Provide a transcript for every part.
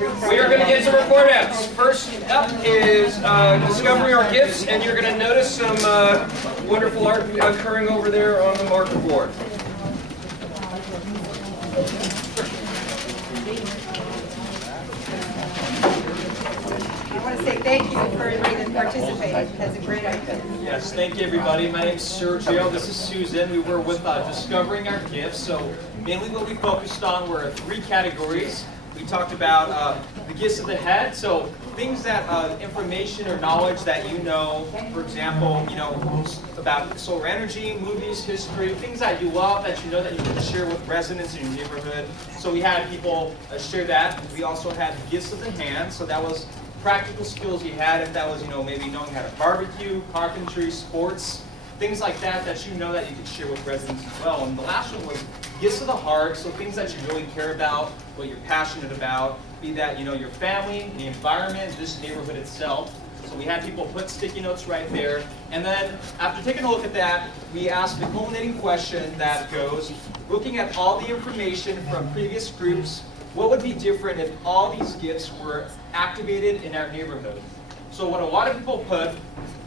We are going to get some report outs. First up is discovering our gifts, and you're going to notice some wonderful art occurring over there on the marker board. I want to say thank you for everybody that participated. That's a great idea. Yes, thank you everybody. My name is Sergio. This is Susan. We were with discovering our gifts. So mainly what we focused on were 3 categories. We talked about the gifts of the head, so things that information or knowledge that you know, for example, about solar energy, movies, history, things that you love that you know that you can share with residents in your neighborhood. So we had people share that. We also had gifts of the hand, so that was practical skills you had, if that was maybe knowing how to barbecue, carpentry, sports, things like that that you know that you could share with residents as well. And the last one was gifts of the heart, so things that you really care about, what you're passionate about, be that your family, the environment, this neighborhood itself. So we had people put sticky notes right there. And then after taking a look at that, we asked the culminating question that goes, looking at all the information from previous groups, what would be different if all these gifts were activated in our neighborhood? So what a lot of people put,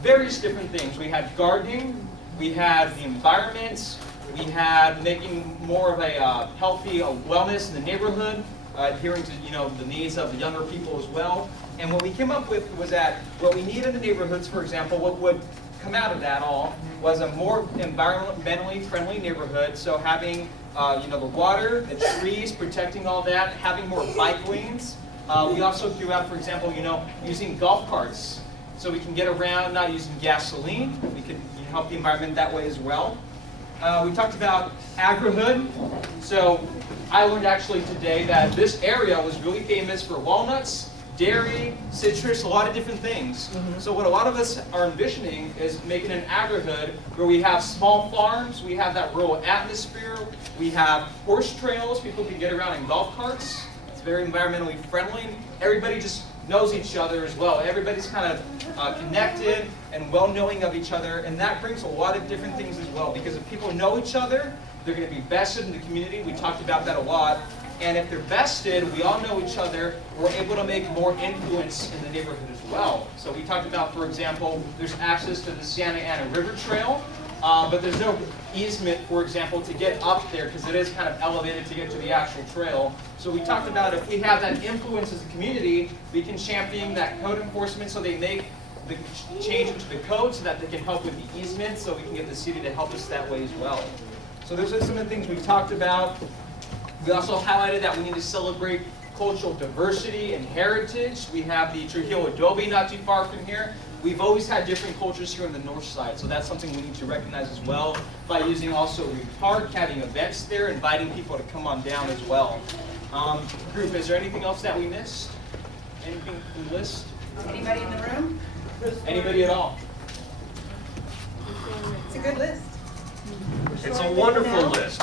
various different things. We had gardening, we had the environment, we had making more of a healthy wellness in the neighborhood, adhering to the needs of the younger people as well. And what we came up with was that what we need in the neighborhoods, for example, what would come out of that all was a more environmentally friendly neighborhood. So having the water, the trees, protecting all that, having more bike lanes. We also threw out, for example, using golf carts so we can get around not using gasoline. We can help the environment that way as well. We talked about agrihood. So I learned actually today that this area was really famous for walnuts, dairy, citrus, a lot of different things. So what a lot of us are envisioning is making an agrihood where we have small farms, we have that rural atmosphere, we have horse trails, people can get around in golf carts. It's very environmentally friendly. Everybody just knows each other as well. Everybody's kind of connected and well-knowing of each other, and that brings a lot of different things as well, because if people know each other, they're going to be vested in the community. We talked about that a lot. And if they're vested, we all know each other, we're able to make more influence in the neighborhood as well. So we talked about, for example, there's access to the Santa Ana River Trail, but there's no easement, for example, to get up there because it is kind of elevated to get to the actual trail. So we talked about if we have that influence as a community, we can champion that code enforcement so they make the change into the code so that they can help with the easement, so we can get the city to help us that way as well. So those are some of the things we talked about. We also highlighted that we need to celebrate cultural diversity and heritage. We have the Trujillo Adobe not too far from here. We've always had different cultures here on the north side, so that's something we need to recognize as well by using also Reed Park, having events there, inviting people to come on down as well. Group, is there anything else that we missed? Anything from the list? Anybody in the room? Anybody at all? It's a good list. It's a wonderful list.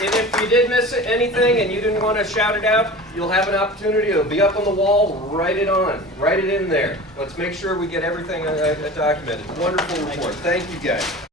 And if you did miss anything and you didn't want to shout it out, you'll have an opportunity. It'll be up on the wall. Write it on. Write it in there. Let's make sure we get everything documented. Wonderful report. Thank you, guys.